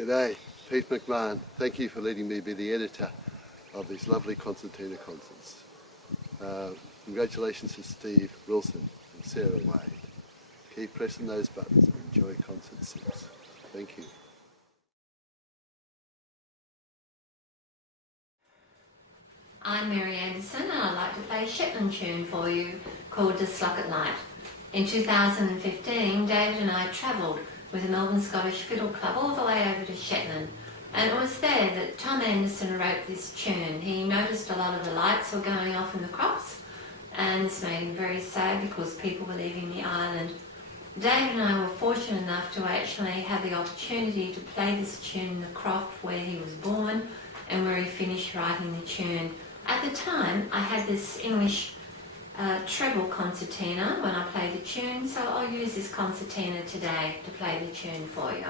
G'day, Pete McMahon. Thank you for letting me be the editor of these lovely Concertina concerts. Congratulations to Steve Wilson and Sarah Wade. Keep pressing those buttons and enjoy concert sips. Thank you. I'm Mary Anderson and I'd like to play a Shetland tune for you called The Slockitt Light. In 2015, David and I travelled with the Melbourne Scottish Fiddle Club all the way over to Shetland, and it was there that Tom Anderson wrote this tune. He noticed a lot of the lights were going off in the crops, and this made him very sad because people were leaving the island. David and I were fortunate enough to actually have the opportunity to play this tune in the croft where he was born and where he finished writing the tune. At the time, I had this English treble concertina when I play the tune, so I'll use this concertina today to play the tune for you.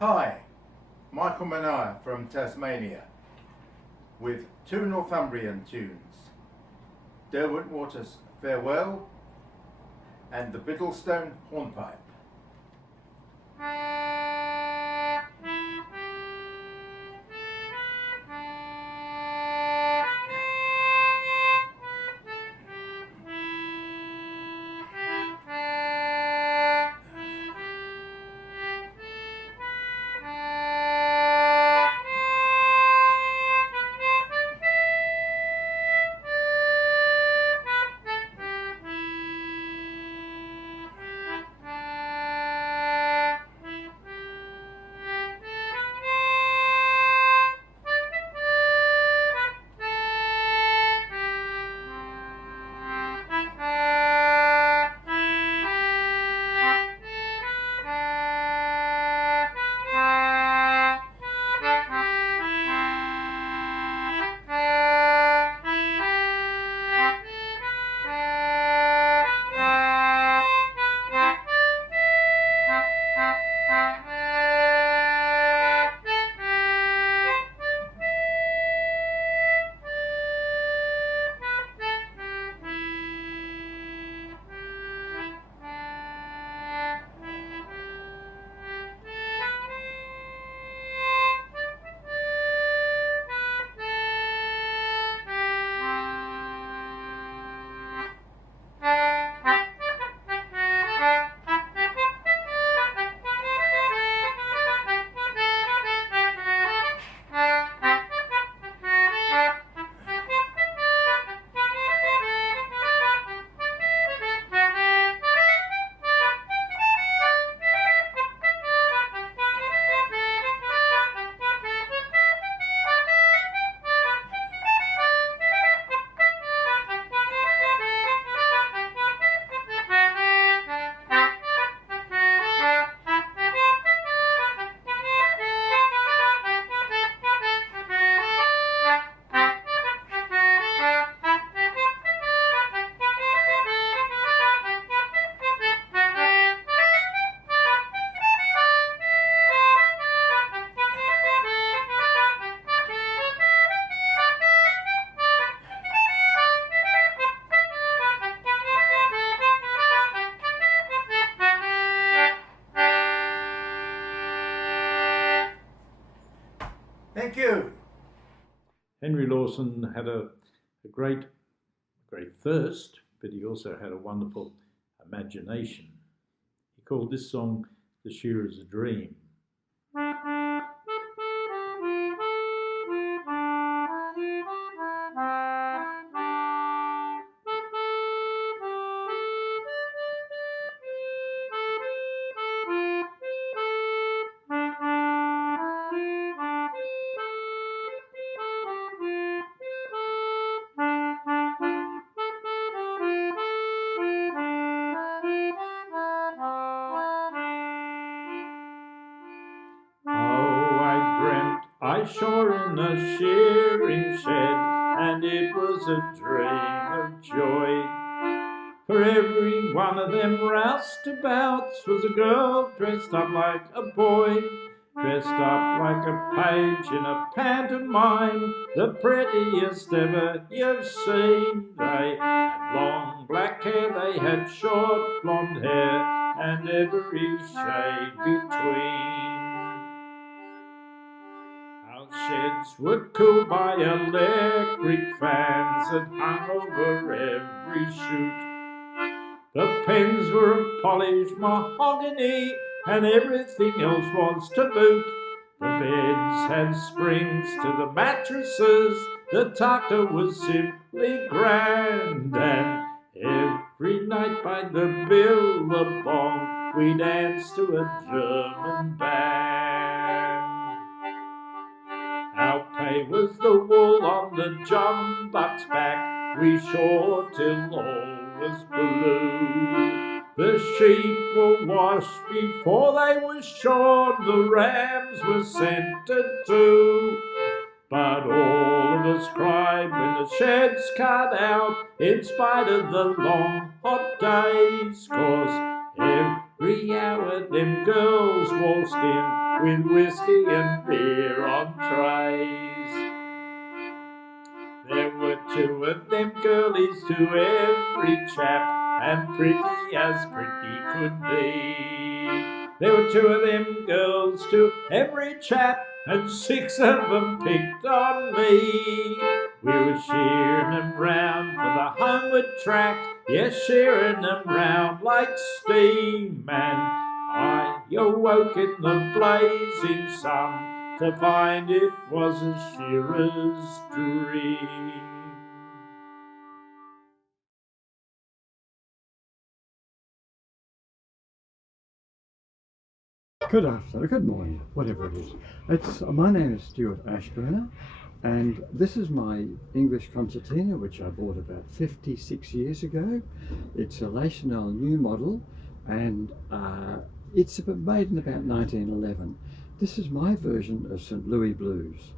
Hi, Michael Manaya from Tasmania with two Northumbrian tunes, Derwent Water's Farewell and the Biddlestone Hornpipe. Dawson had a great thirst, but he also had a wonderful imagination. He called this song The Shearers' Dream. I shore in a shearing shed, and it was a dream of joy. For every one of them roustabouts was a girl dressed up like a boy, dressed up like a page in a pantomime, the prettiest ever you've seen. They had long black hair, they had short blonde hair, and every shade between. Our sheds were cooled by electric fans that hung over every chute. The pens were of polished mahogany, and everything else was to boot. The beds had springs to the mattresses, the tucker was simply grand, and every night by the billabong we danced to a German band. Our pay was the wool on the jumbuck's back, we shore till all was blue. The sheep were washed before they were shorn, the rams were scented too. But all of us cried when the sheds cut out, in spite of the long hot days, 'cause every hour them girls waltzed in with whiskey and beer on trays. There were two of them girlies to every chap, and pretty as pretty could be. There were two of them girls to every chap, and 6 of them picked on me. We were shearing them round for the homeward track, yes, shearing them round like steam, and I awoke in the blazing sun to find it was a shearer's dream. Good afternoon, good morning, whatever it is. My name is Stuart Ashburner, and this is my English concertina, which I bought about 56 years ago. It's a La Chanel new model, and it's made in about 1911. This is my version of St. Louis Blues.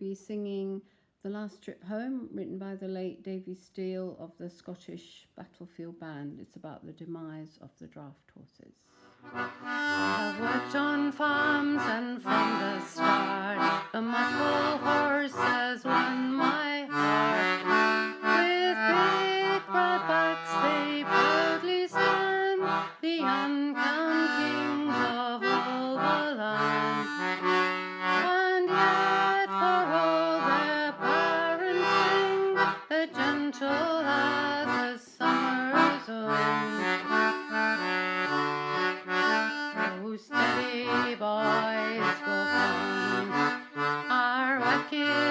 be singing The Last Trip Home, written by the late Davy Steele of the Scottish Battlefield Band. It's about the demise of the draft horses. I've worked on farms and from the start the muckle horse has won my heart. With big broad backs they proudly stand, the uncount kings of all the land. And yet for all their barren sing, they're gentle as a summer's wind. Steady boys will come, our wicked